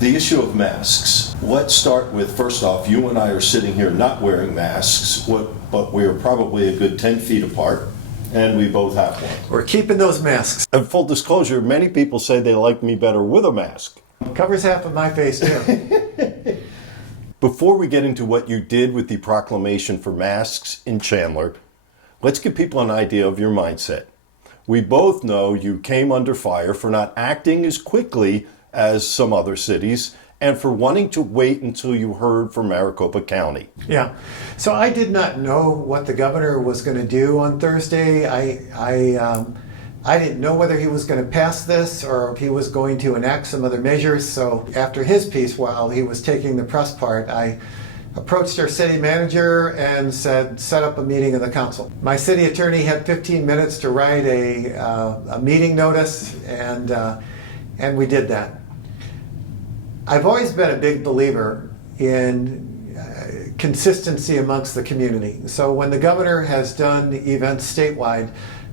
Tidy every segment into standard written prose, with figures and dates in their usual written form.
The issue of masks. Let's start with, first off, you and I are sitting here not wearing masks, but we're probably a good 10 feet apart, and we both have one. We're keeping those masks. And full disclosure, many people say they like me better with a mask. Covers half of my face, too. Before we get into what you did with the proclamation for masks in Chandler, let's give people an idea of your mindset. We both know you came under fire for not acting as quickly as some other cities and for wanting to wait until you heard from Maricopa County. Yeah. So I did not know what the governor was going to do on Thursday. I didn't know whether he was going to pass this or if he was going to enact some other measures. So after his piece, while he was taking the press part, I approached our city manager and said, set up a meeting of the council. My city attorney had 15 minutes to write a meeting notice, and we did that. I've always been a big believer in consistency amongst the community. So when the governor has done events statewide,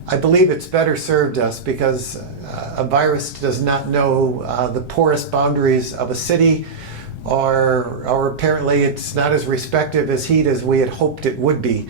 I believe it's better served us because a virus does not know the porous boundaries of a city, or apparently it's not as respective as heat as we had hoped it would be.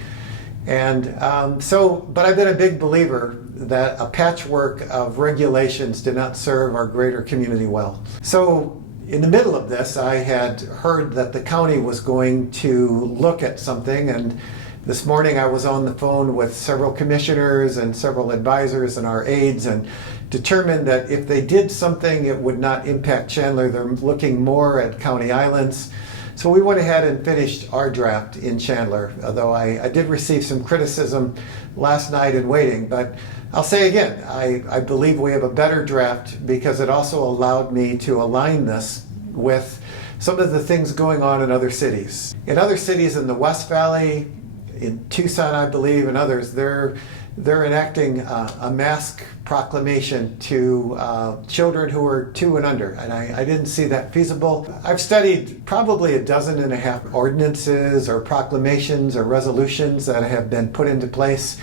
And but I've been a big believer that a patchwork of regulations did not serve our greater community well. So in the middle of this, I had heard that the county was going to look at something, and this morning I was on the phone with several commissioners and several advisors and our aides, and determined that if they did something, it would not impact Chandler. They're looking more at county islands. So we went ahead and finished our draft in Chandler, although I did receive some criticism last night in waiting. But I'll say again, I believe we have a better draft because it also allowed me to align this with some of the things going on in other cities. In other cities in the West Valley, in Tucson, I believe, and others, they're enacting a mask proclamation to children who are 2 and under, and I didn't see that feasible. I've studied probably 12 ordinances or proclamations or resolutions that have been put into place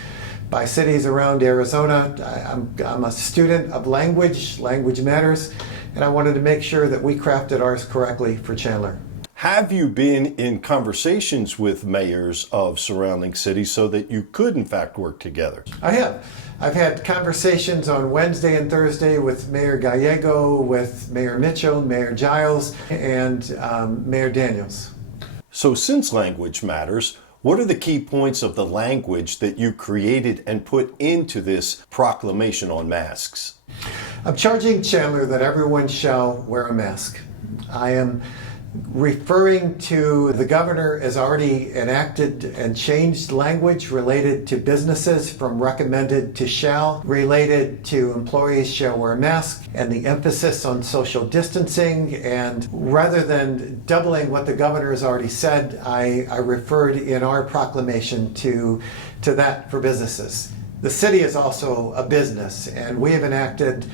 by cities around Arizona. I'm a student of language matters, and I wanted to make sure that we crafted ours correctly for Chandler. Have you been in conversations with mayors of surrounding cities so that you could, in fact, work together? I have. I've had conversations on Wednesday and Thursday with Mayor Gallego, with Mayor Mitchell, Mayor Giles, and Mayor Daniels. So since language matters, what are the key points of the language that you created and put into this proclamation on masks? I'm charging Chandler that everyone shall wear a mask. I am referring to the governor has already enacted and changed language related to businesses from recommended to shall, related to employees shall wear a mask, and the emphasis on social distancing. And rather than doubling what the governor has already said, I referred in our proclamation to that for businesses. The city is also a business, and we have enacted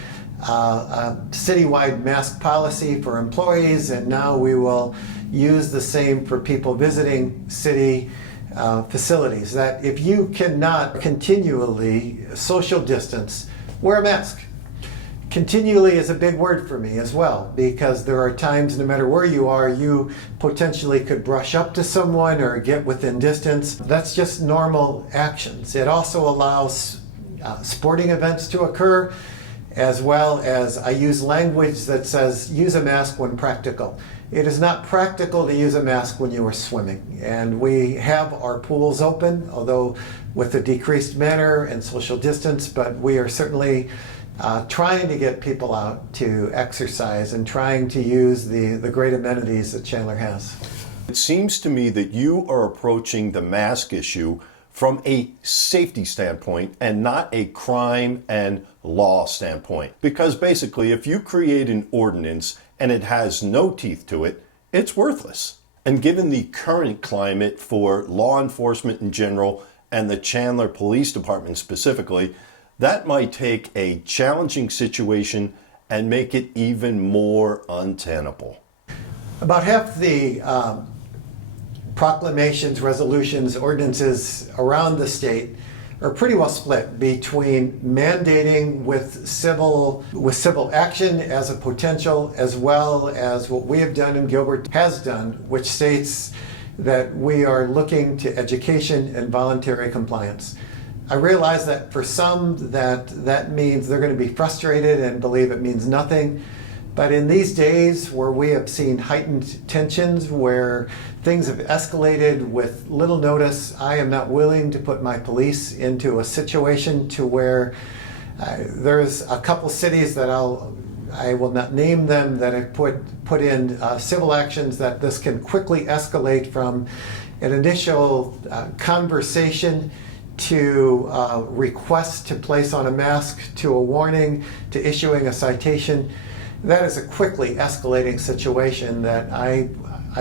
a citywide mask policy for employees, and now we will use the same for people visiting city facilities. That if you cannot continually social distance, wear a mask. Continually is a big word for me as well, because there are times, no matter where you are, you potentially could brush up to someone or get within distance. That's just normal actions. It also allows sporting events to occur, as well as I use language that says use a mask when practical. It is not practical to use a mask when you are swimming. And we have our pools open, although with a decreased manner and social distance, but we are certainly trying to get people out to exercise and trying to use the great amenities that Chandler has. It seems to me that you are approaching the mask issue from a safety standpoint and not a crime and law standpoint. Because basically, if you create an ordinance and it has no teeth to it, it's worthless. And given the current climate for law enforcement in general and the Chandler Police Department specifically, that might take a challenging situation and make it even more untenable. About half the proclamations, resolutions, ordinances around the state are pretty well split between mandating with civil action as a potential, as well as what we have done and Gilbert has done, which states that we are looking to education and voluntary compliance. I realize that for some that means they're going to be frustrated and believe it means nothing. But in these days where we have seen heightened tensions, where things have escalated with little notice, I am not willing to put my police into a situation to where there's a couple cities that I will not name them, that have put in civil actions that this can quickly escalate from an initial conversation to request to place on a mask, to a warning, to issuing a citation. That is a quickly escalating situation that I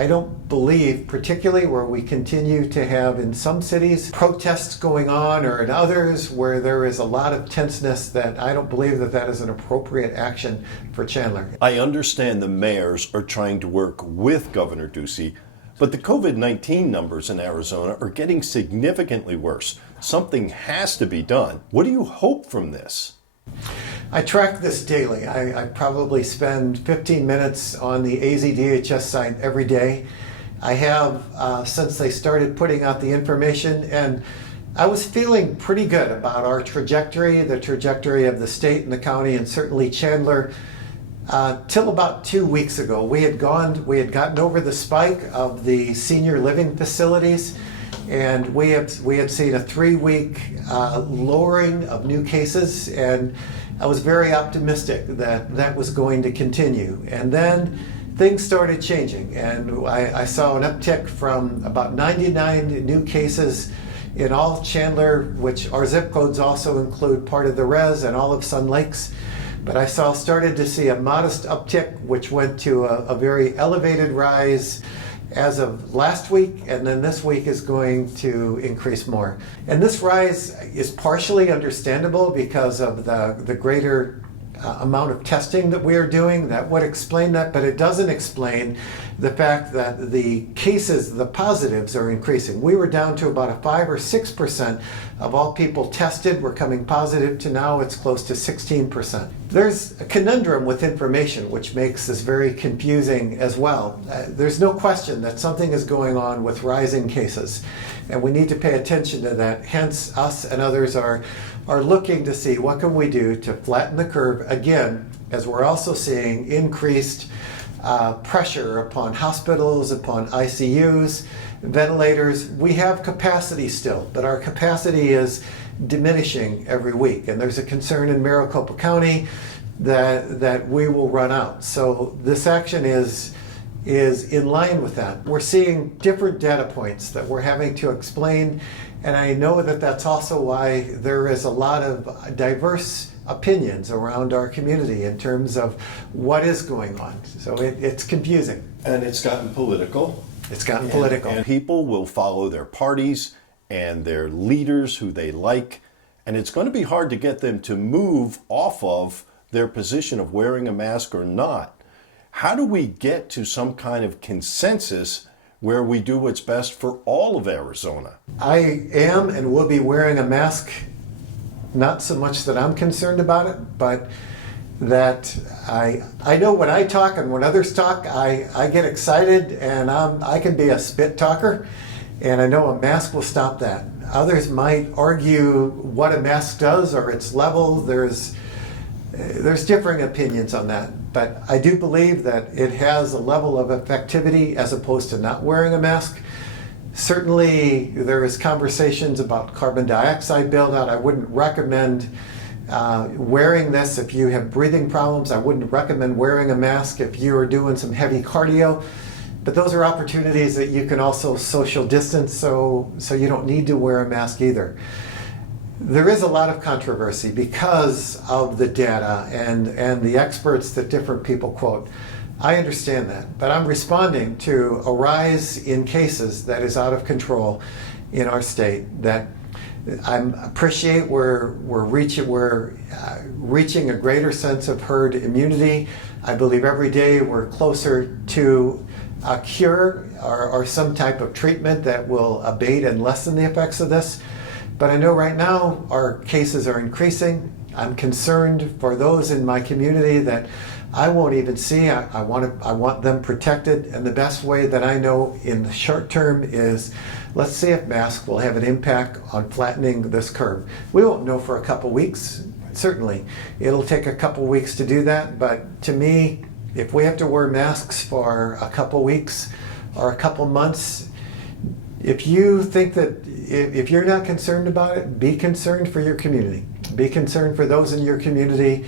don't believe, particularly where we continue to have in some cities protests going on, or in others where there is a lot of tenseness, that I don't believe that is an appropriate action for Chandler. I understand the mayors are trying to work with Governor Ducey, but the COVID-19 numbers in Arizona are getting significantly worse. Something has to be done. What do you hope from this? I track this daily. I probably spend 15 minutes on the AZDHS site every day. I have since they started putting out the information, and I was feeling pretty good about our trajectory, the trajectory of the state and the county, and certainly Chandler. Till about 2 weeks ago, we had gotten over the spike of the senior living facilities, and we had seen a 3-week lowering of new cases, and I was very optimistic that was going to continue. And then things started changing, and I saw an uptick from about 99 new cases in all Chandler, which our zip codes also include part of the res and all of Sun Lakes. But I started to see a modest uptick, which went to a very elevated rise as of last week, and then this week is going to increase more. And this rise is partially understandable because of the greater amount of testing that we are doing. That would explain that, but it doesn't explain the fact that the cases, the positives, are increasing. We were down to about a 5 or 6% of all people tested were coming positive, to now it's close to 16%. There's a conundrum with information which makes this very confusing as well. There's no question that something is going on with rising cases, and we need to pay attention to that. Hence, us and others are looking to see what can we do to flatten the curve, again, as we're also seeing increased pressure upon hospitals, upon ICUs, ventilators. We have capacity still, but our capacity is diminishing every week, and there's a concern in Maricopa County that we will run out. So this action is in line with that. We're seeing different data points that we're having to explain, and I know that that's also why there is a lot of diverse opinions around our community in terms of what is going on. So it's confusing. And it's gotten political. It's gotten political. And people will follow their parties and their leaders who they like, and it's going to be hard to get them to move off of their position of wearing a mask or not. How do we get to some kind of consensus where we do what's best for all of Arizona? I am and will be wearing a mask. Not so much that I'm concerned about it, but that I know when I talk and when others talk, I get excited, and I can be a spit talker, and I know a mask will stop that. Others might argue what a mask does or its level. There's differing opinions on that, but I do believe that it has a level of effectivity as opposed to not wearing a mask. Certainly, there is conversations about carbon dioxide buildout. I wouldn't recommend wearing this if you have breathing problems. I wouldn't recommend wearing a mask if you are doing some heavy cardio. But those are opportunities that you can also social distance, so you don't need to wear a mask either. There is a lot of controversy because of the data and the experts that different people quote. I understand that, but I'm responding to a rise in cases that is out of control in our state. That I appreciate we're reaching a greater sense of herd immunity. I believe every day we're closer to a cure or some type of treatment that will abate and lessen the effects of this. But I know right now our cases are increasing. I'm concerned for those in my community that I won't even see. I want them protected, and the best way that I know in the short term is let's see if masks will have an impact on flattening this curve. We won't know for a couple weeks, certainly. It'll take a couple weeks to do that, but to me, if we have to wear masks for a couple weeks or a couple months, if you think that, if you're not concerned about it, be concerned for your community. Be concerned for those in your community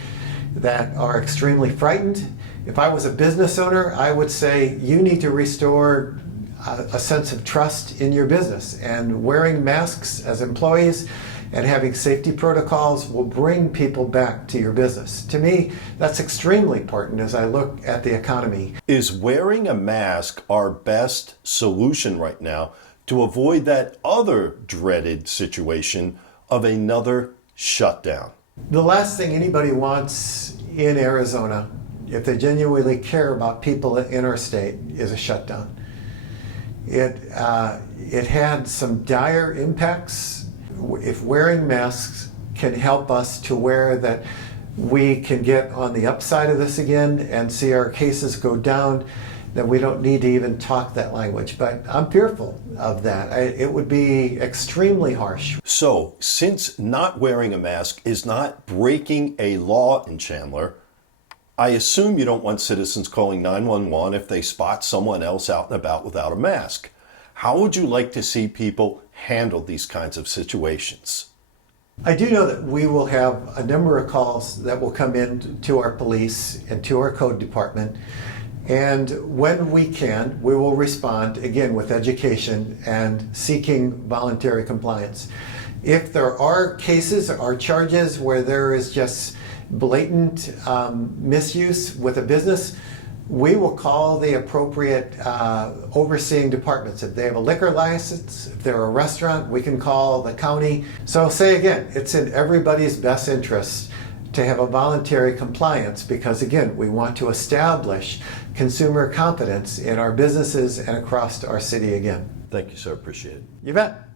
that are extremely frightened. If I was a business owner, I would say you need to restore a sense of trust in your business. And wearing masks as employees and having safety protocols will bring people back to your business. To me, that's extremely important as I look at the economy. Is wearing a mask our best solution right now to avoid that other dreaded situation of another shutdown? The last thing anybody wants in Arizona, if they genuinely care about people in our state, is a shutdown. It had some dire impacts. If wearing masks can help us to where that we can get on the upside of this again and see our cases go down, then we don't need to even talk that language. But I'm fearful of that. It would be extremely harsh. So, since not wearing a mask is not breaking a law in Chandler, I assume you don't want citizens calling 911 if they spot someone else out and about without a mask. How would you like to see people handle these kinds of situations? I do know that we will have a number of calls that will come in to our police and to our code department. And when we can, we will respond, again, with education and seeking voluntary compliance. If there are cases or charges where there is just blatant misuse with a business, we will call the appropriate overseeing departments. If they have a liquor license, if they're a restaurant, we can call the county. So say again, it's in everybody's best interest to have a voluntary compliance because, again, we want to establish consumer confidence in our businesses and across our city again. Thank you, sir. Appreciate it. You bet.